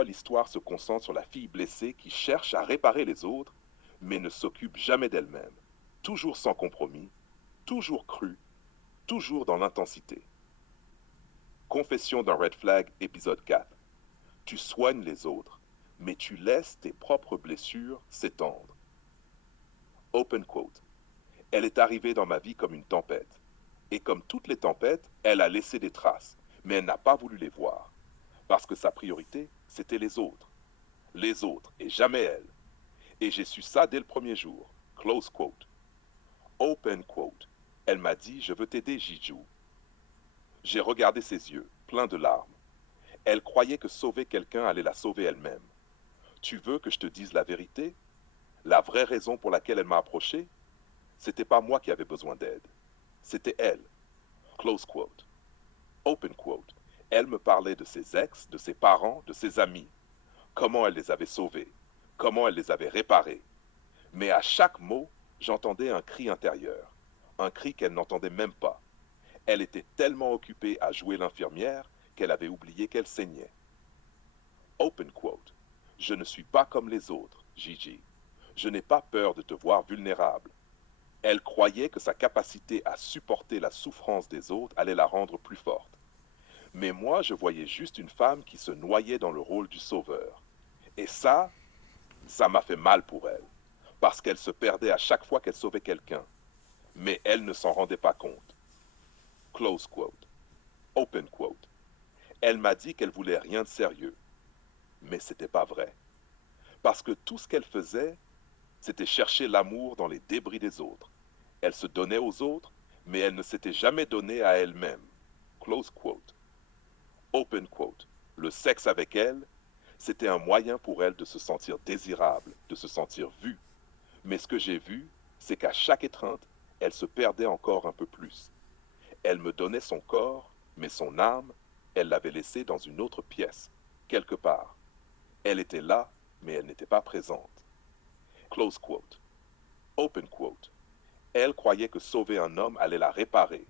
fois, l'histoire se concentre sur la fille blessée qui cherche à réparer les autres, mais ne s'occupe jamais d'elle-même. Toujours sans compromis, toujours crue, toujours dans l'intensité. Confession d'un red flag, épisode 4. Tu soignes les autres, mais tu laisses tes propres blessures s'étendre. Open quote. Elle est arrivée dans ma vie comme une tempête. Et comme toutes les tempêtes, elle a laissé des traces, mais elle n'a pas voulu les voir. Parce que sa priorité, c'était les autres. Les autres, et jamais elle. Et j'ai su ça dès le premier jour. Close quote. Open quote. Elle m'a dit, je veux t'aider, Jiju. J'ai regardé ses yeux, pleins de larmes. Elle croyait que sauver quelqu'un allait la sauver elle-même. Tu veux que je te dise la vérité? La vraie raison pour laquelle elle m'a approché, c'était pas moi qui avais besoin d'aide. C'était elle. Close quote. Open quote. Elle me parlait de ses ex, de ses parents, de ses amis. Comment elle les avait sauvés. Comment elle les avait réparés. Mais à chaque mot, j'entendais un cri intérieur. Un cri qu'elle n'entendait même pas. Elle était tellement occupée à jouer l'infirmière qu'elle avait oublié qu'elle saignait. Open quote. Je ne suis pas comme les autres, Gigi. Je n'ai pas peur de te voir vulnérable. Elle croyait que sa capacité à supporter la souffrance des autres allait la rendre plus forte. Mais moi, je voyais juste une femme qui se noyait dans le rôle du sauveur. Et ça m'a fait mal pour elle. Parce qu'elle se perdait à chaque fois qu'elle sauvait quelqu'un. Mais elle ne s'en rendait pas compte. Close quote. Open quote. Elle m'a dit qu'elle voulait rien de sérieux. Mais c'était pas vrai. Parce que tout ce qu'elle faisait, c'était chercher l'amour dans les débris des autres. Elle se donnait aux autres, mais elle ne s'était jamais donnée à elle-même. Close quote. Open quote. Le sexe avec elle, c'était un moyen pour elle de se sentir désirable, de se sentir vue. Mais ce que j'ai vu, c'est qu'à chaque étreinte, elle se perdait encore un peu plus. Elle me donnait son corps, mais son âme, elle l'avait laissée dans une autre pièce, quelque part. Elle était là, mais elle n'était pas présente. Close quote. Open quote. Elle croyait que sauver un homme allait la réparer,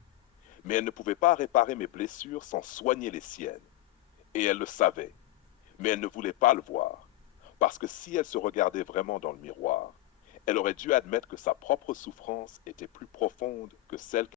mais elle ne pouvait pas réparer mes blessures sans soigner les siennes. Et elle le savait, mais elle ne voulait pas le voir, parce que si elle se regardait vraiment dans le miroir, elle aurait dû admettre que sa propre souffrance était plus profonde que celle